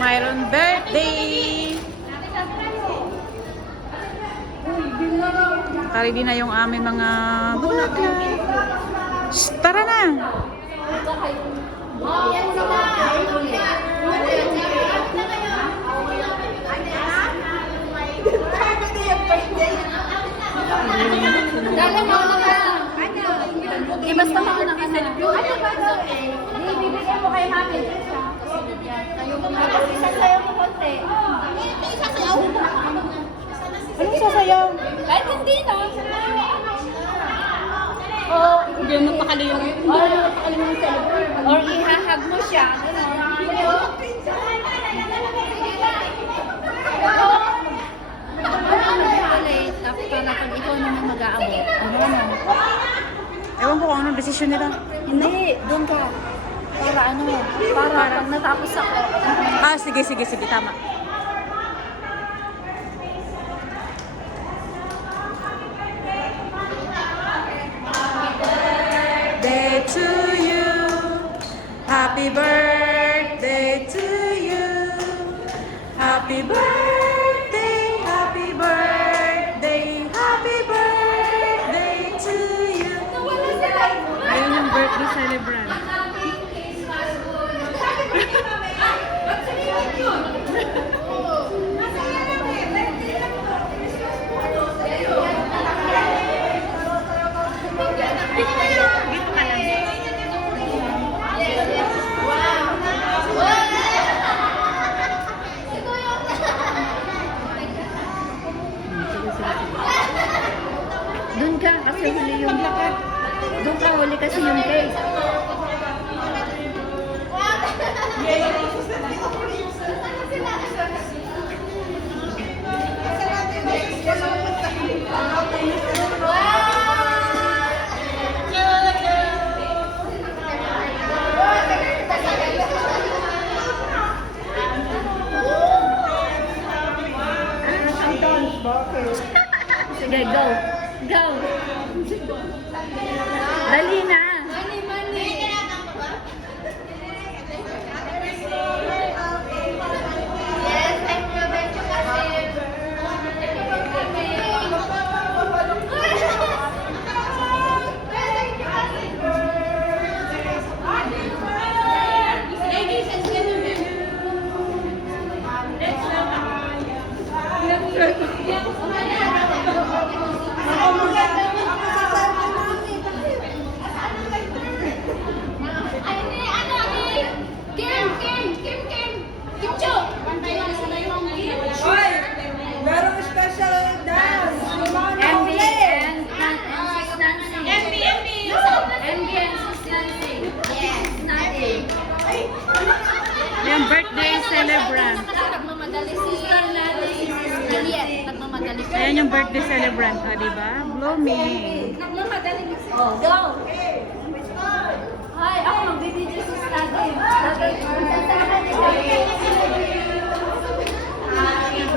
mayroon birthday. Ready na yung aming mga bulaklak. Shh, tara na. Di basta mauna ka na. Di, bibigyan mo kay mami. Isasayaw mo konti. Isasayaw? Anong sasayaw? Kahit hindi na. Oo, hindi mo pakali yung or ihahag mo siya. Tapos pag ikaw naman mag-aabot. Ewan ko kung anong desisyon nila. Hindi, doon ka. Para ano, para pag natapos ako. Ah, sige, sige, sige, tama. Birthday to you. Happy birthday to you. Happy birthday, happy birthday, happy birthday to you. Ayun yung birthday celebrant. Doon ka, kasi huli yung lakad. Doon ka, huli kasi yung cake. Sige, go. Go. Dali na. Yung birthday celebrant. Nagmamadali sister natin. Juliet, nagmamadali. Ayan yung birthday celebrant, ah, diba? Blooming. Nagmamadali. Oh, go. Hi, ako magbibideo sa study. Happy birthday to you. Happy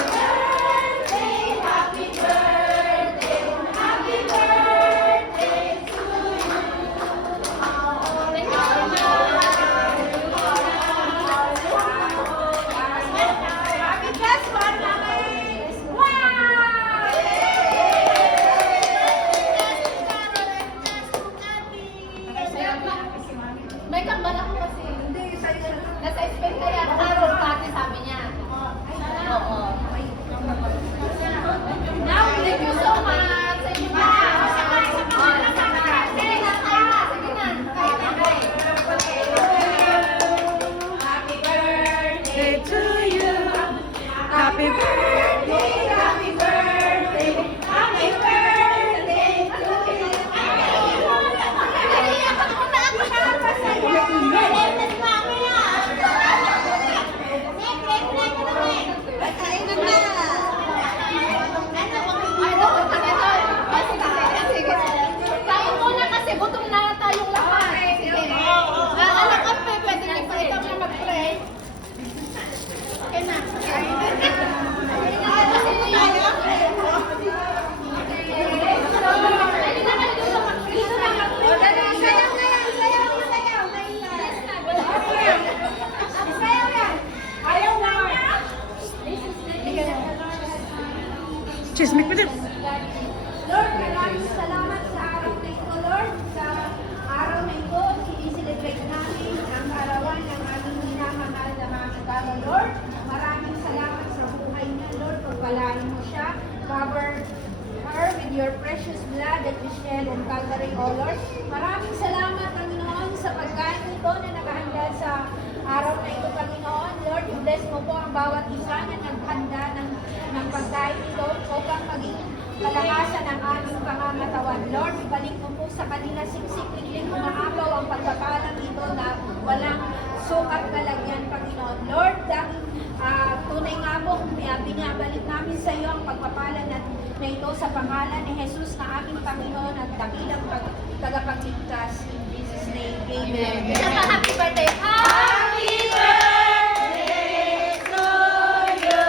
birthday, happy birthday, happy birthday to you. Happy best one, May kambal ako kasi. Nasa spend kaya araw pati sabi niya. Oo. Now, thank you so much. Sa inyo ba? Sige na. Happy birthday to you. Happy birthday, happy birthday, happy birthday to you. Sismik pa din. Lord, maraming salamat sa araw na ito, Lord. Sa araw na ito, siniselebrate namin ang arawan ng aming minamahal na mga kagalo, Lord. Maraming salamat sa buhay niya, Lord. Pagpalain mo siya. Cover her with your precious blood at we shed on Calvary, O Lord. Maraming salamat, Panginoon, sa pagkain ito na nakahanda sa araw na ito, Panginoon. Lord, i-bless mo po ang bawat isa na naghanda ng pagkain ito upang maging kalakasan ang aming pangangatawan. Lord, ibalik mo po sa kanila siksik-likling umaapaw ang pagpapalang ito na walang sukat kalagyan, Panginoon. Lord, dahil tunay nga po, binabalik namin sa iyo ang pagpapalang na ito sa pangalan ni Jesus na aming Panginoon at dakilang tagapagligtas. In Jesus' name, Amen. Happy birthday! Happy birthday to you!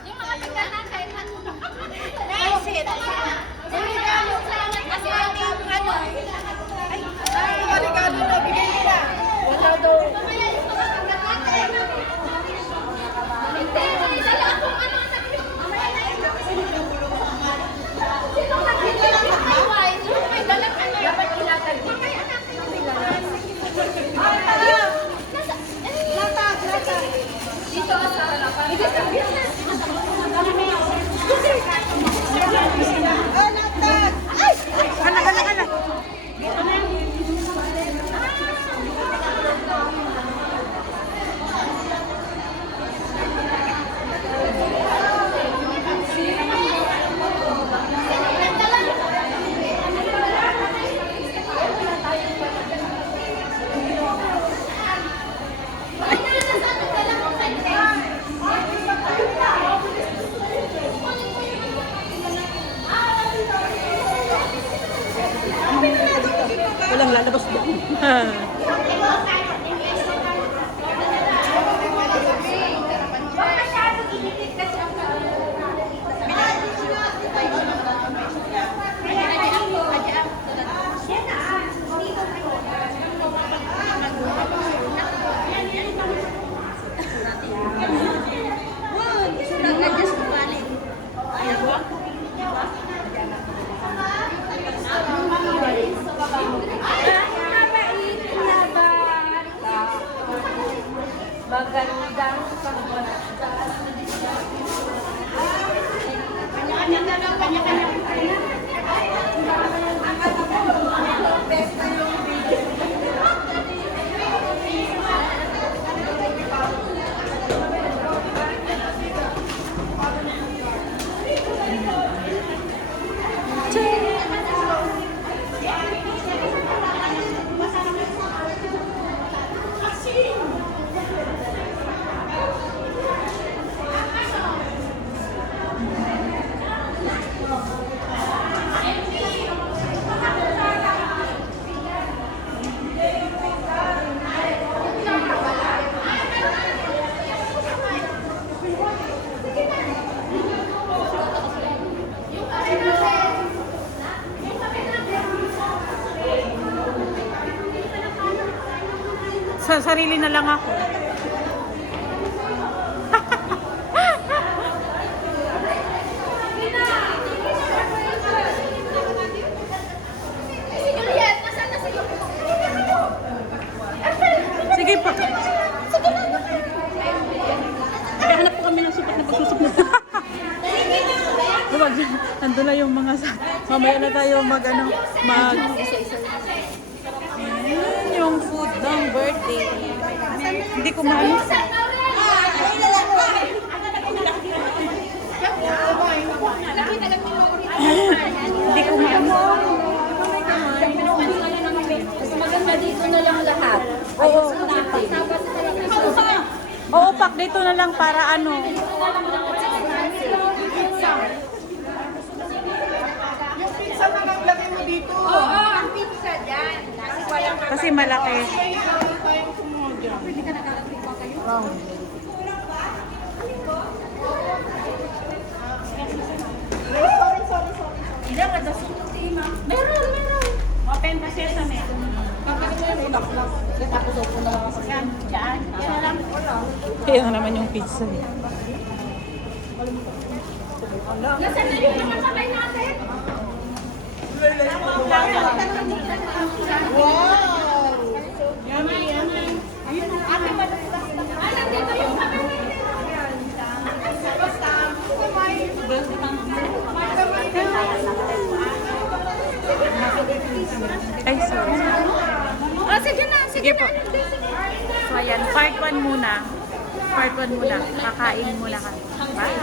Yung mga tingnan natin. Nice it! Kasi aming ano, ay, maligado na bigay nila. Wala daw. Walang lalabas doon. Magandang Sa sarili na lang ako. Sige po. Hanap po kami ng supat na pagsusok. Huwag, nandun na yung mga mamaya na tayo Ayan, yung food ng birthday. Hindi ko maano. Hindi ko maano. Mas maganda dito na lang lahat. Oo. Natin. Oo, pak dito na lang para ano. Yung pizza na naglagay mo dito. Oo, ang pizza dyan. Kasi walang Kasi malaki. Hindi ka nagkakatrip ba kayo? Ilang ka daw sunod si Ima? Meron. Open pa sesame. Tapos upo na lang ako sa yan. Kaya na naman yung pizza. Nasaan na yung mga sabay natin? Ah, nandito yung sabay natin. Ay, sorry. Oh, sige na. Sige po. So, ayan. Part 1 muna. Part 1 muna. Kakain muna kami. Bye!